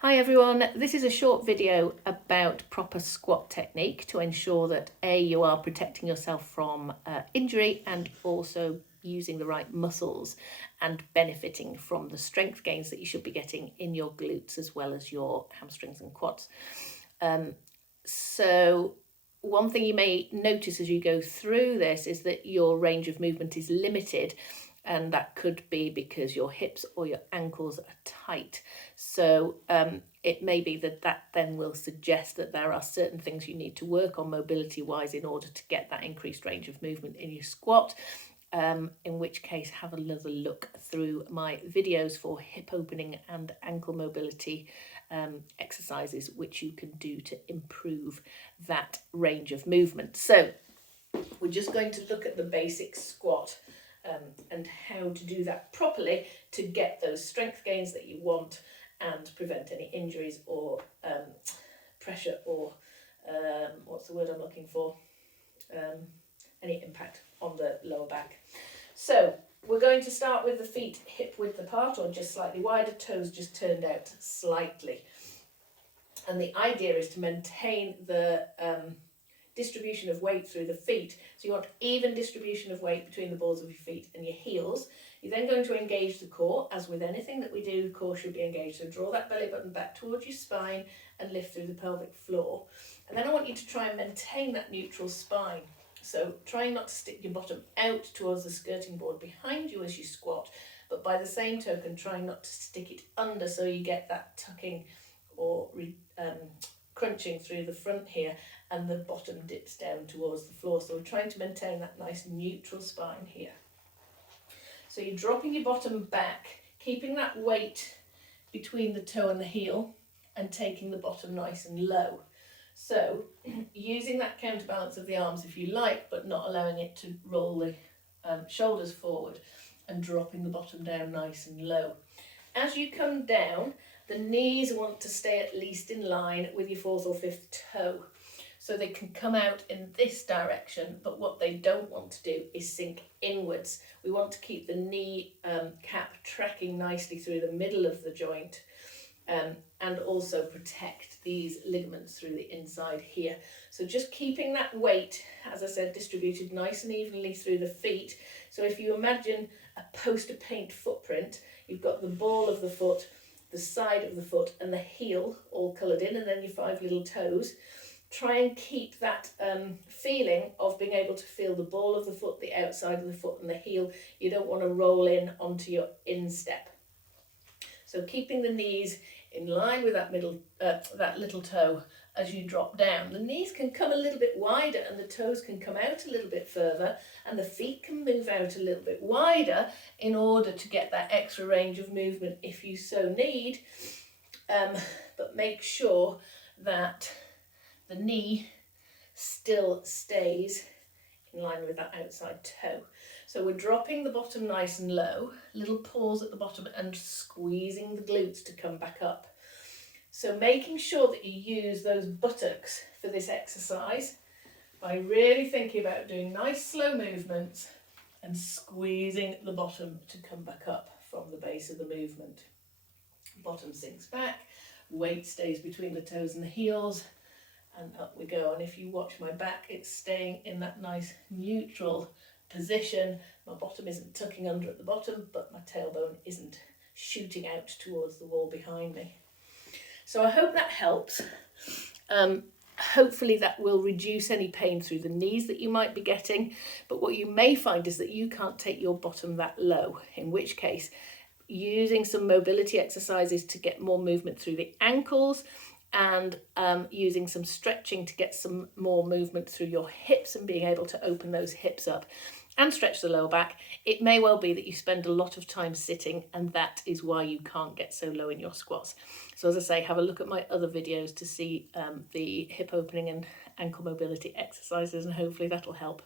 Hi everyone, this is a short video about proper squat technique to ensure that you are protecting yourself from injury and also using the right muscles and benefiting from the strength gains that you should be getting in your glutes as well as your hamstrings and quads. So one thing you may notice as you go through this is that your range of movement is limited, and that could be because your hips or your ankles are tight. So it may be that then will suggest that there are certain things you need to work on mobility wise in order to get that increased range of movement in your squat. In which case, have another look through my videos for hip opening and ankle mobility exercises, which you can do to improve that range of movement. So we're just going to look at the basic squat and how to do that properly to get those strength gains that you want and prevent any injuries or pressure or what's the word I'm looking for? Any impact on the lower back. So we're going to start with the feet hip width apart or just slightly wider, toes just turned out slightly. And the idea is to maintain the distribution of weight through the feet. So you want even distribution of weight between the balls of your feet and your heels. You're then going to engage the core. As with anything that we do, the core should be engaged. So draw that belly button back towards your spine and lift through the pelvic floor. And then I want you to try and maintain that neutral spine. So trying not to stick your bottom out towards the skirting board behind you as you squat, but by the same token, trying not to stick it under so you get that tucking or crunching through the front here and the bottom dips down towards the floor. So we're trying to maintain that nice neutral spine here. So you're dropping your bottom back, keeping that weight between the toe and the heel and taking the bottom nice and low. So using that counterbalance of the arms if you like, but not allowing it to roll the shoulders forward and dropping the bottom down nice and low. As you come down, the knees want to stay at least in line with your fourth or fifth toe. So they can come out in this direction, but what they don't want to do is sink inwards. We want to keep the knee cap tracking nicely through the middle of the joint. And also protect these ligaments through the inside here. So just keeping that weight, as I said, distributed nice and evenly through the feet. So if you imagine a poster paint footprint, you've got the ball of the foot, the side of the foot and the heel all coloured in, and then your 5 little toes. Try and keep that feeling of being able to feel the ball of the foot, the outside of the foot and the heel. You don't want to roll in onto your instep. So keeping the knees in line with that that little toe as you drop down. The knees can come a little bit wider and the toes can come out a little bit further and the feet can move out a little bit wider in order to get that extra range of movement if you so need. But make sure that the knee still stays in line with that outside toe. So we're dropping the bottom nice and low, little pause at the bottom and squeezing the glutes to come back up. So making sure that you use those buttocks for this exercise by really thinking about doing nice slow movements and squeezing the bottom to come back up from the base of the movement. Bottom sinks back, weight stays between the toes and the heels, and up we go. And if you watch my back, it's staying in that nice neutral position. My bottom isn't tucking under at the bottom, but my tailbone isn't shooting out towards the wall behind me. So I hope that helps. Hopefully that will reduce any pain through the knees that you might be getting, but what you may find is that you can't take your bottom that low, in which case using some mobility exercises to get more movement through the ankles and using some stretching to get some more movement through your hips and being able to open those hips up and stretch the lower back. It may well be that you spend a lot of time sitting and that is why you can't get so low in your squats. So as I say, have a look at my other videos to see the hip opening and ankle mobility exercises and hopefully that'll help.